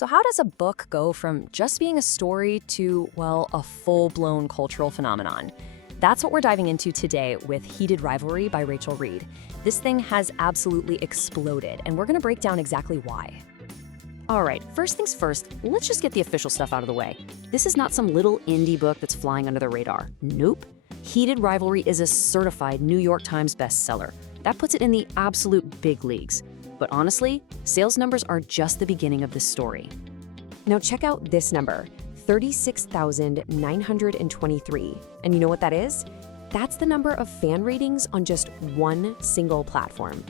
So how does a book go from just being a story to, well, a full-blown cultural phenomenon? That's what we're diving into today with Heated Rivalry by Rachel Reid. This thing has absolutely exploded, and we're going to break down exactly why. All right, first things first, let's just get the official stuff out of the way. This is not some little indie book that's flying under the radar. Nope. Heated Rivalry is a certified New York Times bestseller. That puts it in the absolute big leagues. But honestly, sales numbers are just the beginning of this story. Now check out this number, 36,923. And you know what that is? That's the number of fan ratings on just one single platform.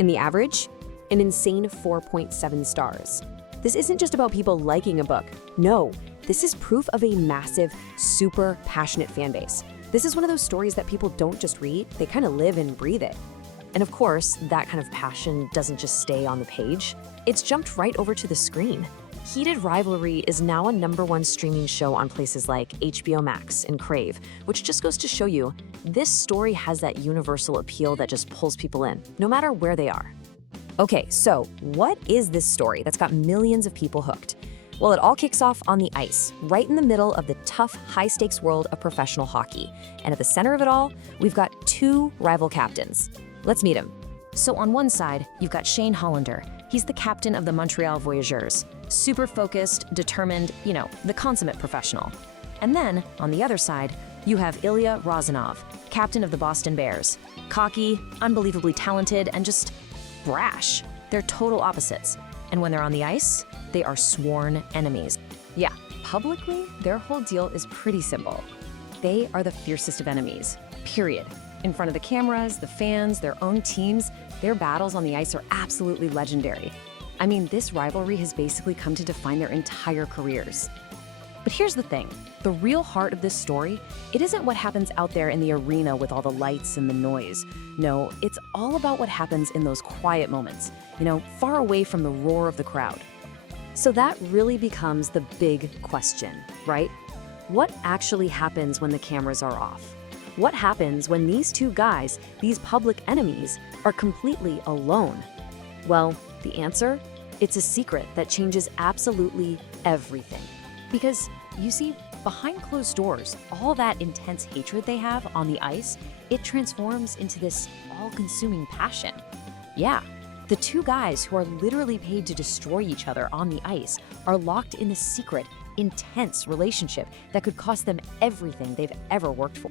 And the average? An insane 4.7 stars. This isn't just about people liking a book. No, this is proof of a massive, super passionate fan base. This is one of those stories that people don't just read, they kind of live and breathe it. And of course, that kind of passion doesn't just stay on the page. It's jumped right over to the screen. Heated Rivalry is now a #1 streaming show on places like HBO Max and Crave, which just goes to show you, this story has that universal appeal that just pulls people in, no matter where they are. Okay, so what is this story that's got millions of people hooked? Well, it all kicks off on the ice, right in the middle of the tough, high-stakes world of professional hockey. And at the center of it all, we've got two rival captains. Let's meet him. So on one side, you've got Shane Hollander. He's the captain of the Montreal Voyageurs. Super focused, determined, the consummate professional. And then, on the other side, you have Ilya Rozanov, captain of the Boston Bears. Cocky, unbelievably talented, and just brash. They're total opposites. And when they're on the ice, they are sworn enemies. Yeah, publicly, their whole deal is pretty simple. They are the fiercest of enemies, period. In front of the cameras, the fans, their own teams, their battles on the ice are absolutely legendary. I mean, this rivalry has basically come to define their entire careers. But here's the thing, the real heart of this story, it isn't what happens out there in the arena with all the lights and the noise. No, it's all about what happens in those quiet moments, far away from the roar of the crowd. So that really becomes the big question, right? What actually happens when the cameras are off? What happens when these two guys, these public enemies, are completely alone? Well, the answer? It's a secret that changes absolutely everything. Because, you see, behind closed doors, all that intense hatred they have on the ice, it transforms into this all-consuming passion. Yeah, the two guys who are literally paid to destroy each other on the ice are locked in a secret, intense relationship that could cost them everything they've ever worked for.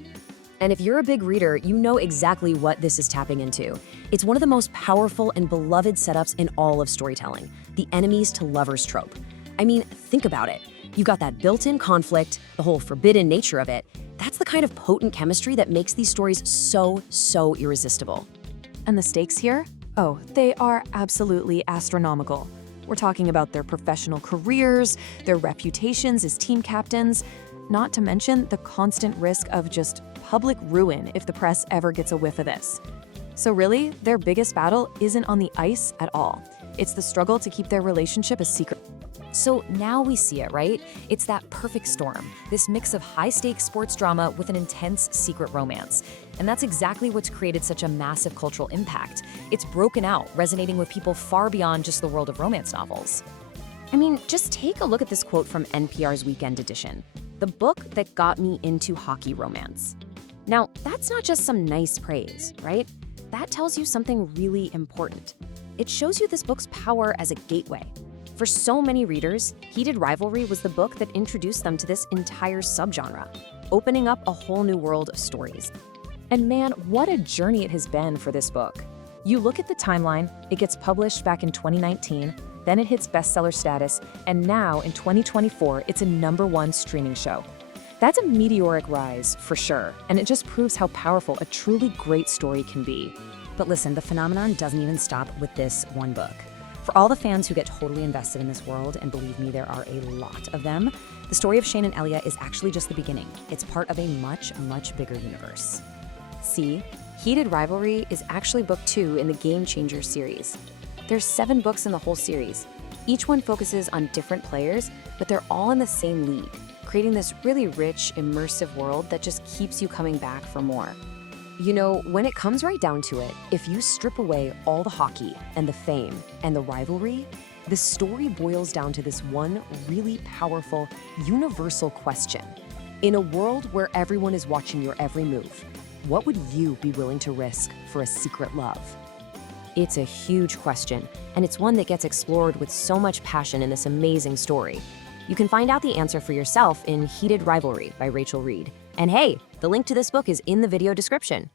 And if you're a big reader, you know exactly what this is tapping into. It's one of the most powerful and beloved setups in all of storytelling, the enemies to lovers trope. I mean, think about it. You've got that built-in conflict, the whole forbidden nature of it. That's the kind of potent chemistry that makes these stories so irresistible. And the stakes here? Oh, they are absolutely astronomical. We're talking about their professional careers, their reputations as team captains, not to mention the constant risk of just public ruin if the press ever gets a whiff of this. So really, their biggest battle isn't on the ice at all. It's the struggle to keep their relationship a secret. So now we see it, right? It's that perfect storm, this mix of high-stakes sports drama with an intense secret romance. And that's exactly what's created such a massive cultural impact. It's broken out, resonating with people far beyond just the world of romance novels. I mean, just take a look at this quote from NPR's Weekend Edition. The book that got me into hockey romance. Now, that's not just some nice praise, right? That tells you something really important. It shows you this book's power as a gateway. For so many readers, Heated Rivalry was the book that introduced them to this entire subgenre, opening up a whole new world of stories. And man, what a journey it has been for this book. You look at the timeline, it gets published back in 2019, then it hits bestseller status, and now in 2024, it's a #1 streaming show. That's a meteoric rise, for sure, and it just proves how powerful a truly great story can be. But listen, the phenomenon doesn't even stop with this one book. For all the fans who get totally invested in this world, and believe me, there are a lot of them, the story of Shane and Ilya is actually just the beginning. It's part of a much bigger universe. See, Heated Rivalry is actually book 2 in the Game Changers series. There's 7 books in the whole series. Each one focuses on different players, but they're all in the same league, creating this really rich, immersive world that just keeps you coming back for more. When it comes right down to it, if you strip away all the hockey and the fame and the rivalry, The story boils down to this one really powerful, universal question. In a world where everyone is watching your every move, what would you be willing to risk for a secret love? It's a huge question, and it's one that gets explored with so much passion in this amazing story. You can find out the answer for yourself in Heated Rivalry by Rachel Reid. And hey, the link to this book is in the video description.